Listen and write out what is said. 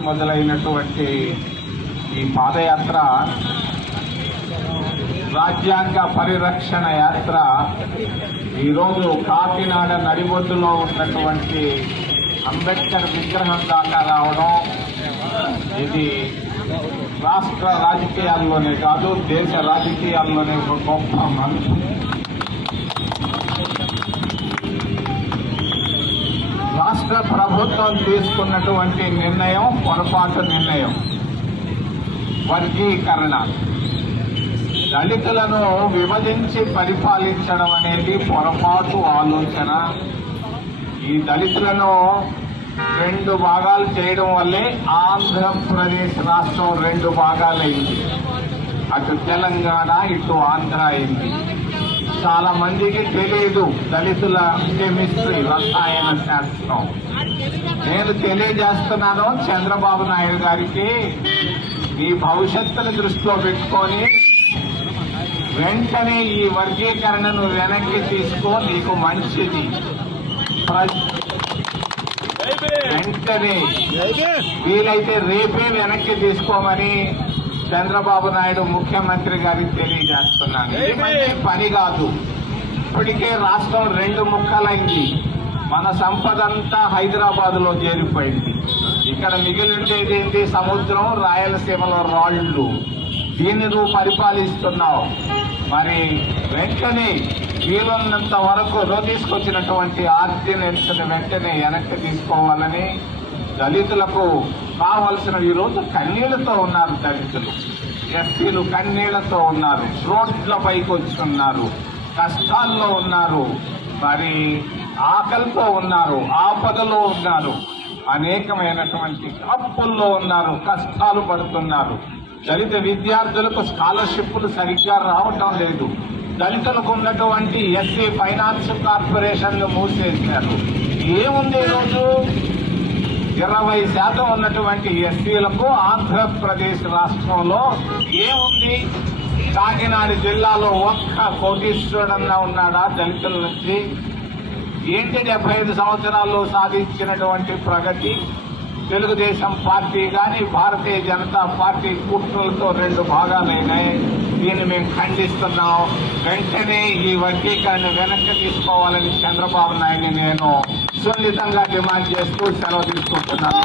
మొదలైనటువంటి ఈ పాదయాత్ర రాజ్యాంగ పరిరక్షణ యాత్ర ఈరోజు కాకినాడ నడిబొడ్డులో ఉన్నటువంటి అంబేద్కర్ విగ్రహం దాకా రావడం ఇది రాష్ట్ర రాజకీయాల్లోనే కాదు దేశ రాజకీయాల్లోనే ఒక గొప్ప రాష్ట్ర ప్రభుత్వం తీసుకున్నటువంటి నిర్ణయం పొరపాటు నిర్ణయం. వర్గీకరణ. దళితులను విభజించి పరిపాలించడం అనేది పొరపాటు ఆలోచన. ఈ దళితులను రెండు భాగాలు చేయడం వల్లే ఆంధ్రప్రదేశ్ రాష్ట్రం రెండు భాగాలైంది. అటు తెలంగాణ ఇటు ఆంధ్ర అయింది. చాలా మందికి తెలియదు దళితుల కెమిస్ట్రీ రసాయన శాస్త్రం. నేను తెలియజేస్తున్నాను చంద్రబాబు నాయుడు గారికి. ఈ భవిష్యత్తును దృష్టిలో పెట్టుకొని వెంటనే ఈ వర్గీకరణను వెనక్కి తీసుకో నీకు మంచిది. వెంటనే వీలైతే రేపే వెనక్కి తీసుకోమని చంద్రబాబు నాయుడు ముఖ్యమంత్రి గారికి తెలియజేస్తున్నాను. పని కాదు. ఇప్పటికే రాష్ట్రం రెండు ముక్కలైంది. మన సంపద అంతా హైదరాబాద్లో చేరిపోయింది. ఇక్కడ మిగిలిండేది ఏంటి సముద్రం రాయలసీమలో రాళ్ళు. దీన్ని నువ్వు పరిపాలిస్తున్నావు. మరి వెంటనే వీలున్నంత వరకు రో తీసుకొచ్చినటువంటి ఆర్డినెన్స్ వెంటనే వెనక్కి తీసుకోవాలని దళితులకు కావలసిన ఈరోజు కన్నీళ్ళతో ఉన్నారు దళితులు. ఎస్సీలు కన్నీళ్ళతో ఉన్నారు. రోడ్ల పైకి కష్టాల్లో ఉన్నారు. మరి ఆకలితో ఉన్నారు. ఆపదలో ఉన్నారు. అనేకమైనటువంటి అప్పుల్లో ఉన్నారు. కష్టాలు పడుతున్నారు. దళిత విద్యార్థులకు స్కాలర్షిప్లు సరిగ్గా రావటం లేదు. దళితులకు ఉన్నటువంటి ఎస్సీ ఫైనాన్స్ కార్పొరేషన్లు మూసేశారు. ఏముంది ఈరోజు ఇరవై శాతం ఉన్నటువంటి ఎస్సీలకు ఆంధ్రప్రదేశ్ రాష్ట్రంలో ఏముంది కాకినాడ జిల్లాలో ఒక్క కోటీశ్వరుడన్నా ఉన్నాడా? దళితుల నుంచి ఏంటి డెబ్బై ఐదు సంవత్సరాల్లో సాధించినటువంటి ప్రగతి? తెలుగుదేశం పార్టీ కానీ భారతీయ జనతా పార్టీ కుట్రలతో రెండు భాగాలైనాయి. దీన్ని మేము ఖండిస్తున్నాం. వెంటనే ఈ వర్గీకరణ వెనక్కి తీసుకోవాలని చంద్రబాబు నాయుడు నేను సున్నితంగా డిమాండ్ చేస్తూ సెలవు తీసుకుంటున్నాను.